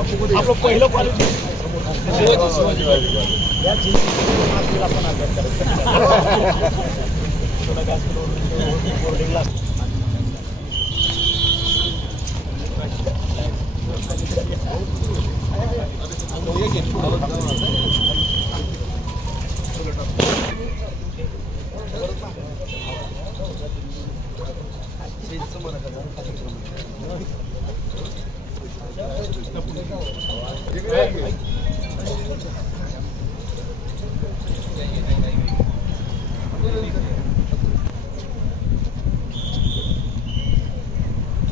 आपलं पहिलं कॉलेज शिवाजी या जिल्ह्यात आपण अभ्यास करायचा बोर्डिंगला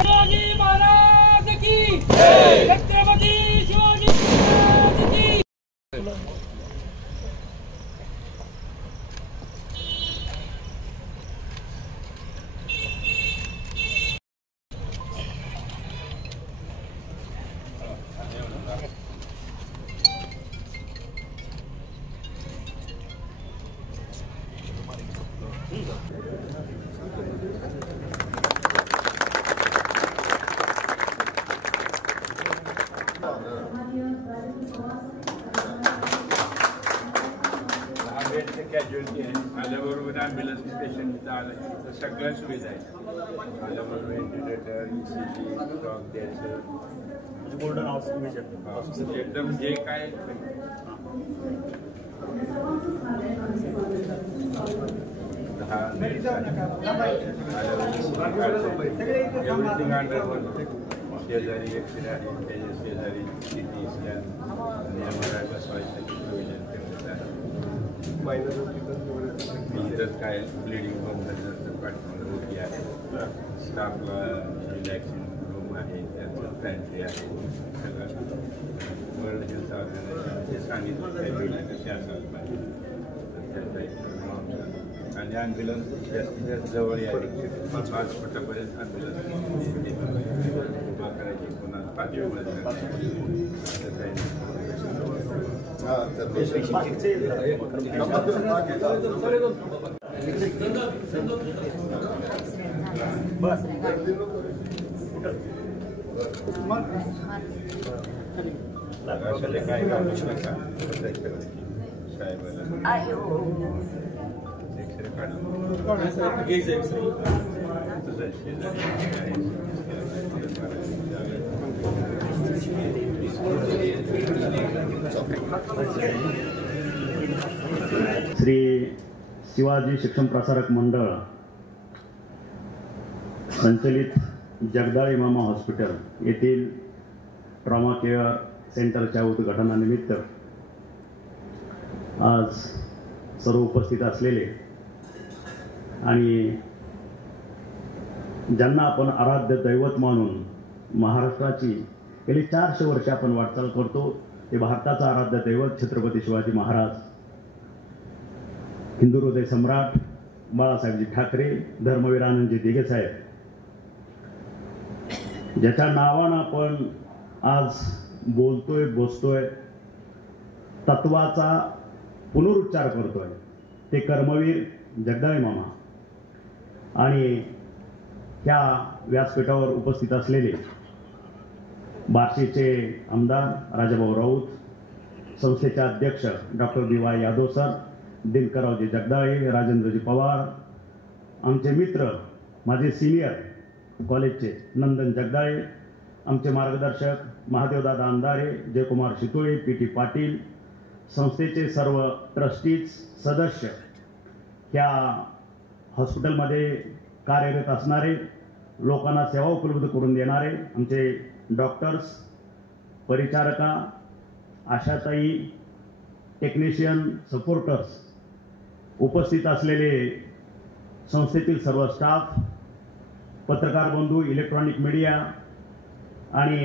शिवाजी महाराज की छत्रपती शिवाजी महाराज की कॅज्युअलिटी आहे आल्याबरोबर ॲम्ब्युलन्स पेशंट आलं तर सगळ्या सुविधा आहेत आल्याबरोबर व्हेंटिलेटर ECG डॉग द्यायचं गोल्डन हाऊस एकदम जे काय एव्हरीथिंग अंडर शेजारी एक्सरे आहे त्याच्या शेजारी CT स्कॅन MRI बसवायसाठी प्रोव्हिजन केलं आहे इथंच काय ब्लिडिंग बंद झालं तर पाठीमागे रोगी आहे स्टाफला रिलॅक्सिंग रूम आहे त्याचं पॅन्ट्री आहे सगळं वर्ल्ड हेल्थ ऑर्गनायझेशन सांगितलं काही बिल्डिंग कशी असायला पाहिजे तर त्याचा आणि ॲम्ब्युलन्स जास्तीत जास्त जवळ यावी 5 फुटापर्यंत ॲम्ब्युलन्स उभा करायची पुन्हा 5व्या मजल्यात काय साहेबाला एक्सरे श्री शिवाजी शिक्षण प्रसारक मंडळ संचलित जगदाळे मामा हॉस्पिटल येथील ट्रॉमा केअर सेंटरच्या उद्घाटनानिमित्त आज सर्व उपस्थित असलेले आणि ज्यांना आपण आराध्य दैवत मानून महाराष्ट्राची गेली 400 वर्षे आपण वाटचाल करतो ते भारताचा आराध्य दैवत छत्रपती शिवाजी महाराज, हिंदू हृदय सम्राट बाळासाहेबजी ठाकरे, धर्मवीर आनंदजी दिघे साहेब, ज्याच्या नावानं आपण आज बोलतोय बसतोय, तत्वाचा पुनरुच्चार करतोय, ते कर्मवीर जगदाळे मामा. आणि ह्या व्यासपीठावर उपस्थित असलेले बार्शीचे आमदार राजाभाऊ राऊत, संस्थेचे अध्यक्ष doctor BY Yadav sir, Dinkarraoji Jagdale, Rajendraji Pawar, आमचे मित्र माझे सिनियर कॉलेजचे नंदन जगदाळे, आमचे मार्गदर्शक महादेवदादा अंधारे, जयकुमार शितोळे, PT पाटील, संस्थेचे सर्व ट्रस्टीज सदस्य, ह्या हॉस्पिटलमध्ये कार्यरत असणारे, लोकांना सेवा उपलब्ध करून देणारे आमचे डॉक्टर्स, परिचारका, आशाताई, टेक्निशियन, सपोर्टर्स, उपस्थित असलेले संस्थेतील सर्व स्टाफ, पत्रकार बंधू, इलेक्ट्रॉनिक मीडिया आणि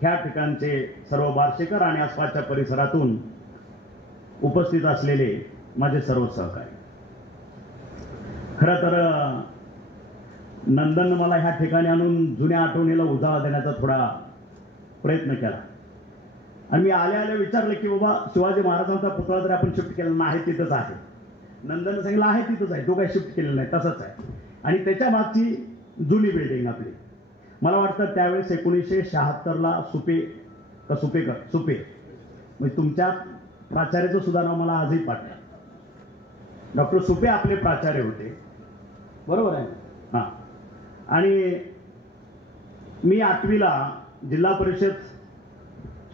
ह्या ठिकाणचे सर्व बार्शीकर आणि आसपासच्या परिसरातून उपस्थित असलेले माझे सर्व सहकारी. खरं तर नंदन मला ह्या ठिकाणी आणून जुन्या आठवणीला उजाळा देण्याचा थोडा प्रयत्न केला आणि मी आल्या विचारलं की बाबा शिवाजी महाराजांचा पुतळा जर आपण शिफ्ट केला नाही तिथंच आहे. नंदन सांगितलं आहे तिथंच आहे, तो काही शिफ्ट केलेला नाही, तसंच आहे. आणि त्याच्या मागची जुनी बिल्डिंग आपली, मला वाटतं त्यावेळेस 1976ला सुपे का सुपेकर? सुपे. म्हणजे तुमच्या प्राचार्याचं सुद्धा नाव मला आजही पाठवा. डॉक्टर सुपे आपले प्राचार्य होते, बरोबर आहे? हां. आणि मी 8वीला जिल्हा परिषद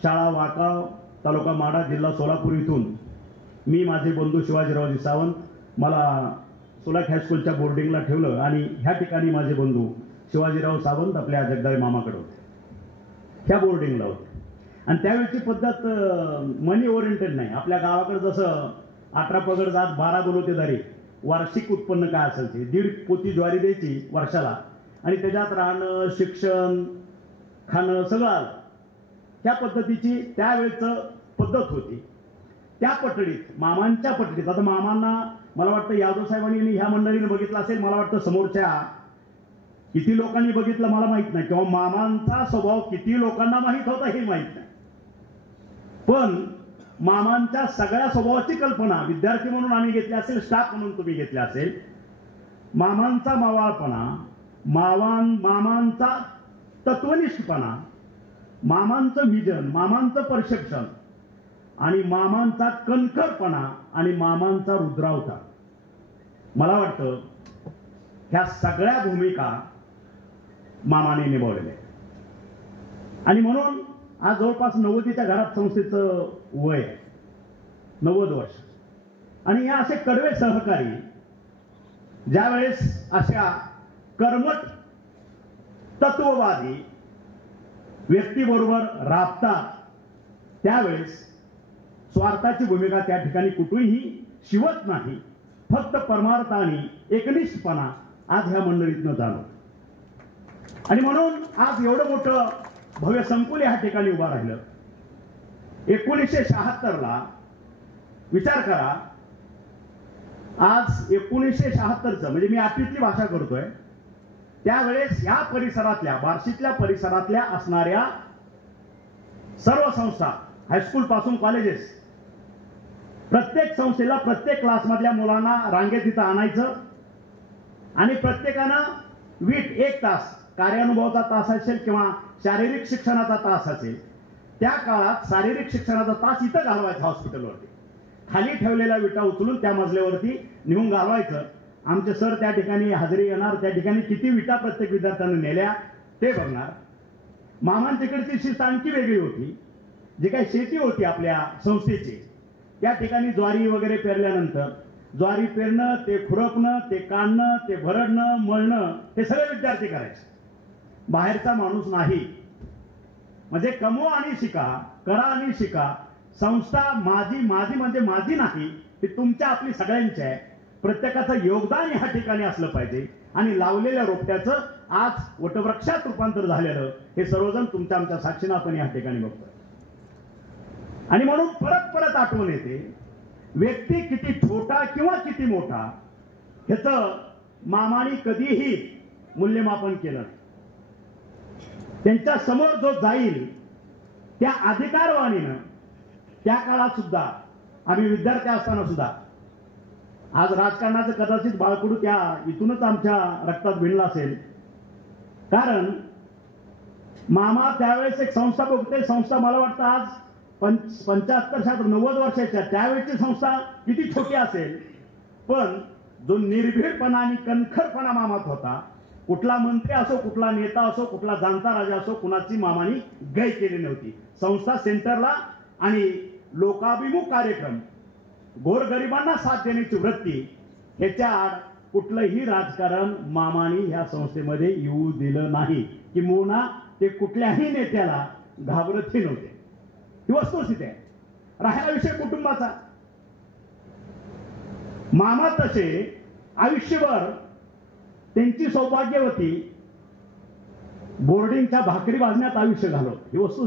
शाळा वाकाव, तालुका माढा, जिल्हा सोलापूर इथून मी माझे बंधू शिवाजीरावजी सावंत मला सोलाख हायस्कूलच्या बोर्डिंगला ठेवलं आणि ह्या ठिकाणी माझे बंधू शिवाजीराव सावंत आपल्या जगदाळे मामाकडे होते, ह्या बोर्डिंगला होते. आणि त्यावेळची पद्धत मनी ओरिएंटेड नाही. आपल्या गावाकडे जसं 18 पगड जात 12 बोलवतेदारी, वार्षिक उत्पन्न काय असेल ते 1.5 पोती ज्वारी द्यायची वर्षाला आणि त्याच्यात राहणं, शिक्षण, खाणं सगळं, त्या पद्धतीची त्यावेळेचं पद्धत होती. त्या पटडीत, मामांच्या पटडीत, आता मामांना मला वाटतं यादव साहेबांनी ह्या मंडळीने बघितलं असेल, मला वाटतं समोरच्या किती लोकांनी बघितलं मला माहित नाही, किंवा मामांचा स्वभाव किती लोकांना माहित होता हे माहित नाही. पण मामांच्या सगळ्या स्वभावाची कल्पना विद्यार्थी म्हणून आम्ही घेतली असेल, स्टाफ म्हणून तुम्ही घेतले असेल. मामांचा मावाळपणा, मामांचा तत्वनिष्ठपणा, मामांचं व्हिजन, मामांचं परसेप्शन आणि मामांचा कणखरपणा आणि मामांचा रुद्रावतार, मला वाटतं ह्या सगळ्या भूमिका मामाने निभावलेल्या आहेत. आणि म्हणून आज जवळपास 90च्या घरात संस्थेचं वय 90 वर्ष. आणि या असे कडवे सहकारी ज्यावेळेस अशा कर्मठ तत्ववादी व्यक्तीबरोबर राबतात त्यावेळेस स्वार्थाची भूमिका त्या ठिकाणी कुठेही शिवत नाही. फक्त परमार्थ आणि एकनिष्ठपणा आज ह्या मंडळीतनं जाणवत. आणि म्हणून आज एवढं मोठं भव्य संकुल या ठिकाणी उभा राहिलं. 1976ला विचार करा, आज 1976चं म्हणजे मी 8वीतली भाषा करतोय, त्यावेळेस या परिसरातल्या, बार्शीतल्या परिसरातल्या असणाऱ्या सर्व संस्था, हायस्कूल पासून कॉलेजेस, प्रत्येक संस्थेला प्रत्येक क्लासमधल्या मुलांना रांगेत तिथं आणायचं आणि प्रत्येकानं वीट 1 तास कार्यानुभवाचा तास असेल किंवा शारीरिक शिक्षणाचा तास असेल, त्या काळात शारीरिक शिक्षणाचा तास इथं घालवायचा हॉस्पिटलवरती. खाली ठेवलेल्या विटा उचलून त्या मजल्यावरती नेऊन घालवायचं. आमचे सर त्या ठिकाणी हजेरी येणार, त्या ठिकाणी किती विटा प्रत्येक विद्यार्थ्यांनी नेल्या ते बघणार. मामांच्याकडची शिस्त आणखी वेगळी होती. जी काही शेती होती आपल्या संस्थेची, त्या ठिकाणी ज्वारी वगैरे पेरल्यानंतर ज्वारी पेरणं, ते खुरपणं, ते काढणं, ते भरडणं, मळणं हे सगळे विद्यार्थी करायचे. बाहेरचा माणूस नाही. म्हणजे कमवा आणि शिका, करा आणि शिका. संस्था माझी म्हणजे माझी नाही, ती तुमच्या आपली सगळ्यांची आहे. प्रत्येकाचं योगदान या ठिकाणी असलं पाहिजे. आणि लावलेल्या रोपट्याचं आज वटवृक्षात रूपांतर झालेलं हे सर्वजण तुमच्या आमच्या साक्षीनं आपण या ठिकाणी बघतोय. आणि म्हणून परत परत आठवण येते, व्यक्ती किती छोटा किंवा किती मोठा ह्याचं मामाने कधीही मूल्यमापन केलं. त्यांच्या समोर जो जाईल त्या अधिकारवाणीनं त्या काळात सुद्धा, आम्ही विद्यार्थी असताना सुद्धा, आज राजकारणाचं कदाचित बाळकडू त्या इथूनच आमच्या रक्तात भिनला असेल. कारण मामा त्यावेळेस एक संस्था बघते, संस्था मला वाटतं आज 75 90 वर्षाच्या, त्यावेळेची संस्था किती छोटी असेल, पण जो निर्भीडपणा आणि कणखरपणा मामात होता, कुठला मंत्री असो, कुठला नेता असो, कुठला जाणता राजा असो, कुणाची मामानी गय केली नव्हती. संस्था सेंटरला आणि लोकाभिमुख कार्यक्रम, गोरगरिबांना साथ देण्याची वृत्ती, ह्याच्या आड कुठलंही राजकारण मामानी ह्या संस्थेमध्ये येऊ दिलं नाही. किंबहुना ते कुठल्याही नेत्याला घाबरतही नव्हते. ही वस्तुस्थिती आहे. राहिला विषय कुटुंबाचा, मामा तसे आयुष्यभर त्यांची सौभाग्यवती बोर्डिंगच्या भाकरी भाजण्यात आयुष्य घालवत. ही वस्तू